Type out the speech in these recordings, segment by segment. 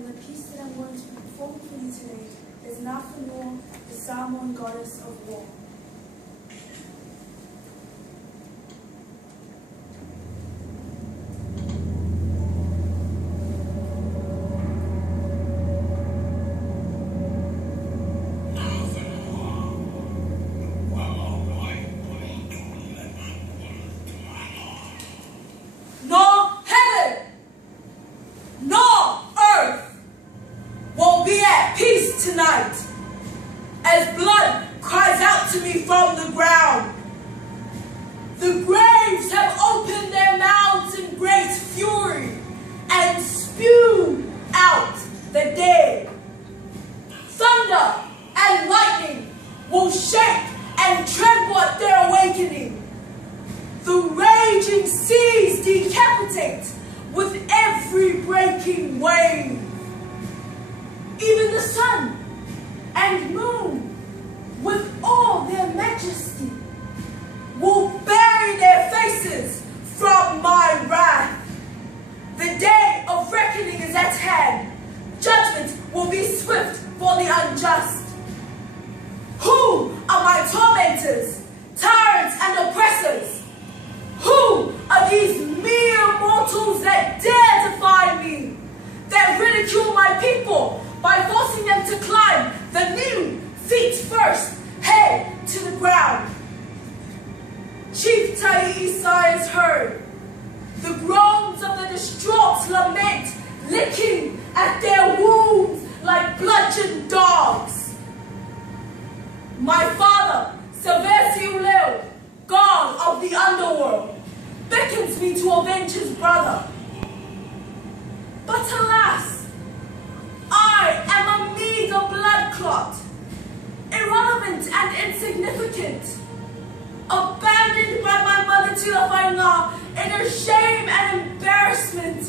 and the piece that I'm going to perform for you today is Nafanua, the Samoan goddess of war. Tonight, as blood cries out to me from the ground. The graves have opened their mouths in great fury and spewed out the dead. Thunder and lightning will shake and tremble at their awakening. The raging seas decapitate with every breaking wave. Even the sun and moon, with all their majesty, will bury their faces from my wrath. The day of reckoning is at hand. Judgment will be swift for the unjust. Who are my tormentors, tyrants and oppressors? Who are these mere mortals that dare defy me, that ridicule my people by forcing them to climb the new feet first, head to the ground? Chief Taisai is heard. The groans of the distraught lament, licking at their wounds like bludgeoned dogs. My father, Silvestre, god of the underworld, beckons me to avenge his brother. But alas, I am a meager blood clot, irrelevant and insignificant, abandoned by my mother Nafanua in her shame and embarrassment.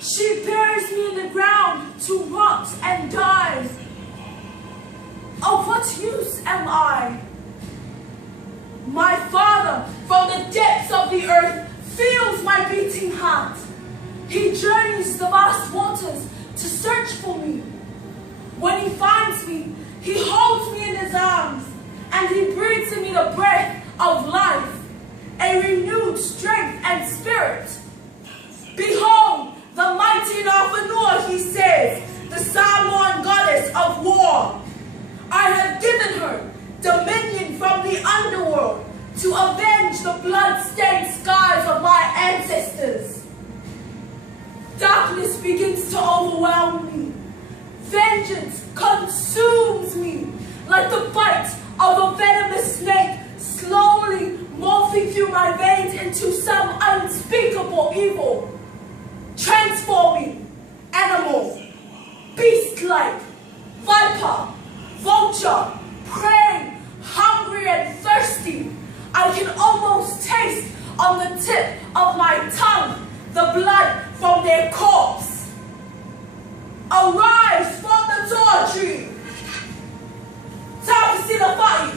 She buries me in the ground to rot and die. Of what use am I? My father, from the depths of the earth, feels my beating heart. He journeys the vast waters to search for me. When he finds me, he holds me in his arms, and he breathes in me the breath of life, a renewed strength and spirit. Behold, the mighty Nafanua, he says, the Samoan goddess of war. I have given her dominion from the underworld to avenge the blood-stained skies of my ancestors. Darkness begins to overwhelm me. Vengeance consumes me like the bite of a venomous snake, slowly morphing through my veins into some unspeakable evil. Transforming animal, beast-like, viper, vulture, prey, hungry and thirsty. I can almost taste on the tip of my tongue the blood from their corpse. Arise from the torture. Time to see the fight.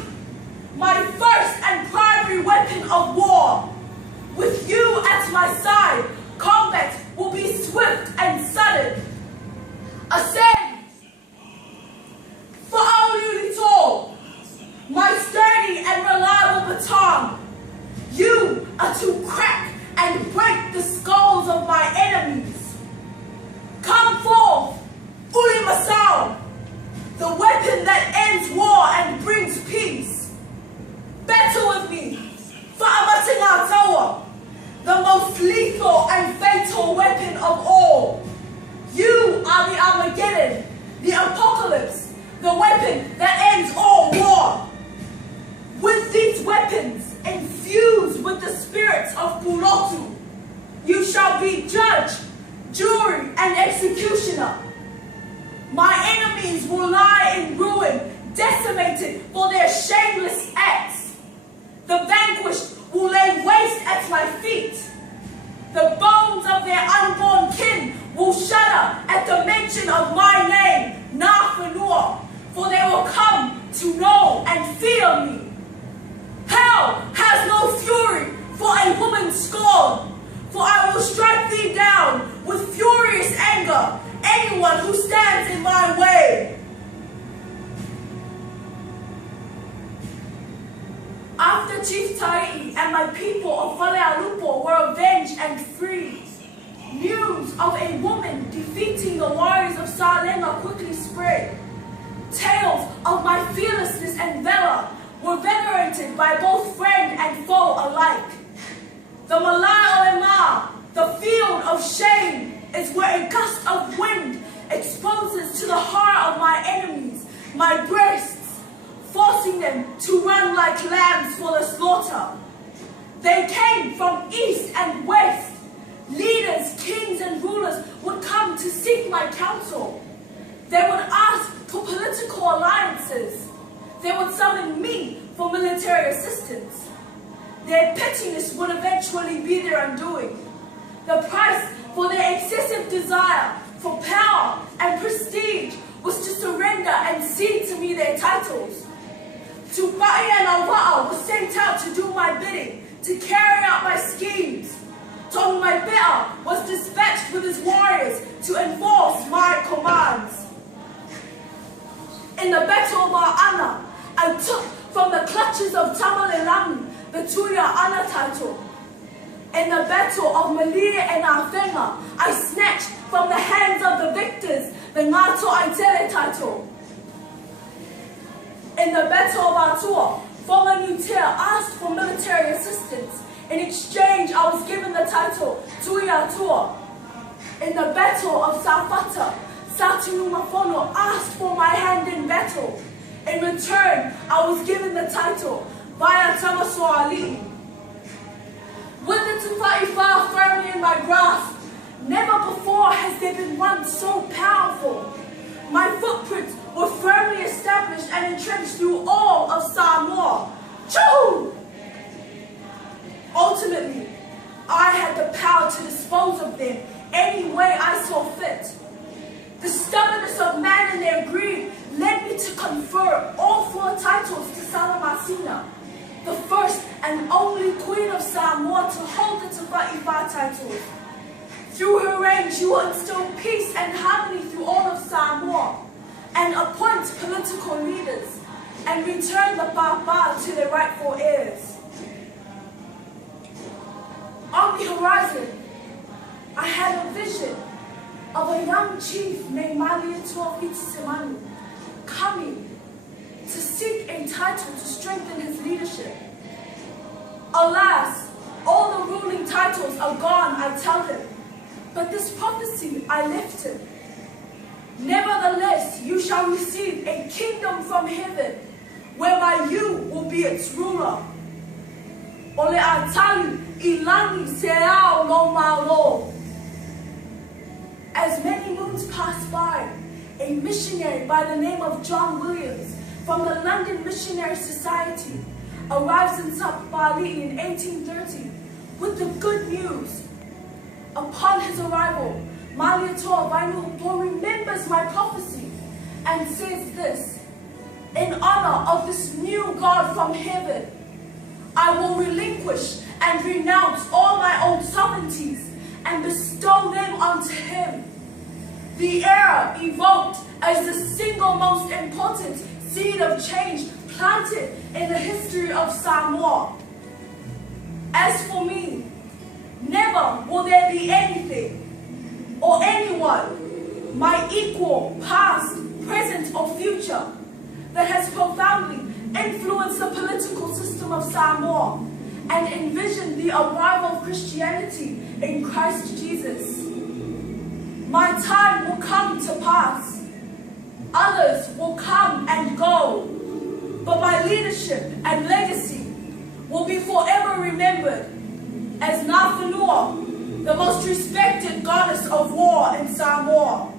My first and primary weapon of war. With you at my side, combat will be swift and sudden. Ascend! For all you told, my sturdy and reliable baton. You are to crack and break the skulls of my enemies. Come forth, Ulimasao, the weapon that ends war and brings peace. Battle with me, Fa'amatingatawa, the most lethal and fatal weapon of all. You are the Armageddon, the apocalypse, the weapon that ends all war. With these weapons infused with the spirits of Pulotu, you shall be judge, jury, and executioner. My enemies will lie in ruin, decimated for their shameless acts. The vanquished will lay waste at my feet. The bones of their unborn kin will shudder at the mention of my name, Nafanua, for they will come to know and fear me. Hell has no fury for a woman scorned, for I will strike thee down with furious anger people of Falealupo were avenged and freed. News of a woman defeating the warriors of Salenga quickly spread. Tales of my fearlessness and valor were venerated by both friend and foe alike. The Malai Olema, the field of shame, is where a gust of wind exposes to the heart of my enemies my breasts, forcing them to run like lambs for the slaughter. They came from east and west. Leaders, kings, and rulers would come to seek my counsel. They would ask for political alliances. They would summon me for military assistance. Their pettiness would eventually be their undoing. The price for their excessive desire for power and prestige was to surrender and cede to me their titles. Tupai and Awaa was sent out to do my bidding, to carry out my schemes. Tom my better was dispatched with his warriors to enforce my commands. In the Battle of Ma'ana, I took from the clutches of Tamalelami the Tuya Ana title. In the Battle of Malia and Afenga, I snatched from the hands of the victors the Ngato Aitere title. In the Battle of Atua, Fonga Nutea asked for military assistance. In exchange, I was given the title Tuya Atua. In the Battle of Safata, Satunu Mafono asked for my hand in battle. In return, I was given the title Vaya Tamaso Ali. With the Tufaifa firmly in my grasp, never before has there been one so powerful. My footprints were firmly established and entrenched through all of Samoa. Choo! Ultimately, I had the power to dispose of them any way I saw fit. The stubbornness of man and their greed led me to confer all 4 titles to Salamasina, the first and only queen of Samoa to hold the Tufaifa titles. Through her reign, she will instill peace and harmony through all of Samoa, and appoint political leaders, and return the Papa to their rightful heirs. On the horizon, I had a vision of a young chief named Maliatua Fitisemanu coming to seek a title to strengthen his leadership. Alas, all the ruling titles are gone, I tell him, but this prophecy I left him. Nevertheless, you shall receive a kingdom from heaven, whereby you will be its ruler. Ole atali ilani seao lo malo. As many moons passed by, a missionary by the name of John Williams from the London Missionary Society arrives in South Bali in 1830 with the good news. Upon his arrival, Maliatua Vainupo remembers my prophecy and says this: in honor of this new God from heaven, I will relinquish and renounce all my old sovereignties and bestow them onto him. The era evoked as the single most important seed of change planted in the history of Samoa. As for me, never will there be anything or anyone, my equal, past, present, or future, that has profoundly influenced the political system of Samoa and envisioned the arrival of Christianity in Christ Jesus. My time will come to pass. Others will come and go. But my leadership and legacy will be forever remembered as Nafanua, the most respected goddess of war in Samoa.